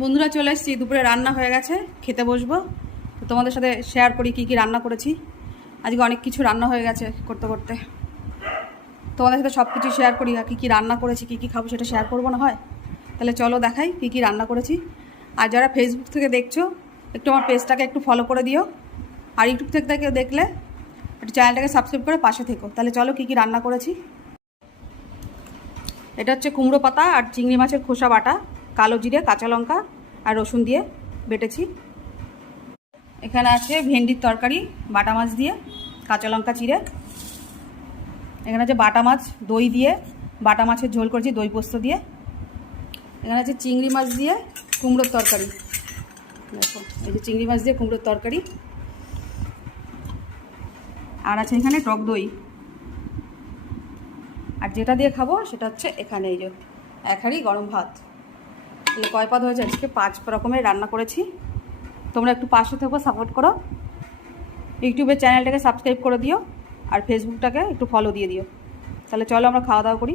বন্ধুরা চলে এসেছি দুপুরে রান্না হয়ে গেছে, খেতে বসবো। তো তোমাদের সাথে শেয়ার করি কি কি রান্না করেছি। আজকে অনেক কিছু রান্না হয়ে গেছে করতে করতে। তোমাদের সাথে সব কিছু শেয়ার করি, আর কী কী রান্না করেছি, কী কী খাব সেটা শেয়ার করব না হয়? তাহলে চলো দেখাই কী কী রান্না করেছি। আর যারা ফেসবুক থেকে দেখছ, একটু আমার পেজটাকে একটু ফলো করে দিও। আর ইউটিউব থেকে দেখলে, একটু চ্যানেলটাকে সাবস্ক্রাইব করে পাশে থেকো। তাহলে চলো কী কী রান্না করেছি। এটা হচ্ছে কুমড়ো পাতা আর চিংড়ি মাছের খোসা বাটা। কালো জিরে, কাঁচা লঙ্কা আর রসুন দিয়ে বেটেছি। এখানে আছে ভেন্ডির তরকারি, বাটা মাছ দিয়ে, কাঁচা লঙ্কা চিড়ে। এখানে আছে বাটা মাছ, দই দিয়ে, বাটা মাছের ঝোল করেছি, দই পোস্ত দিয়ে। এখানে আছে চিংড়ি মাছ দিয়ে কুমড়োর তরকারি। দেখো, এই যে চিংড়ি মাছ দিয়ে কুমড়োর তরকারি। আর আছে এখানে টক দই। আর যেটা দিয়ে খাব সেটা হচ্ছে এখানে, এই যে এক হাঁড়ি গরম ভাত। কয় পাত হয়েছে আজকে পাঁচ রকমের রান্না করেছি। তোমরা একটু পাশে থেকো সাপোর্ট করো। ইউটিউবের চ্যানেলটাকে সাবস্ক্রাইব করে দিও, আর ফেসবুকটাকে একটু ফলো দিয়ে দিও। তাহলে চলো আমরা খাওয়া দাওয়া করি।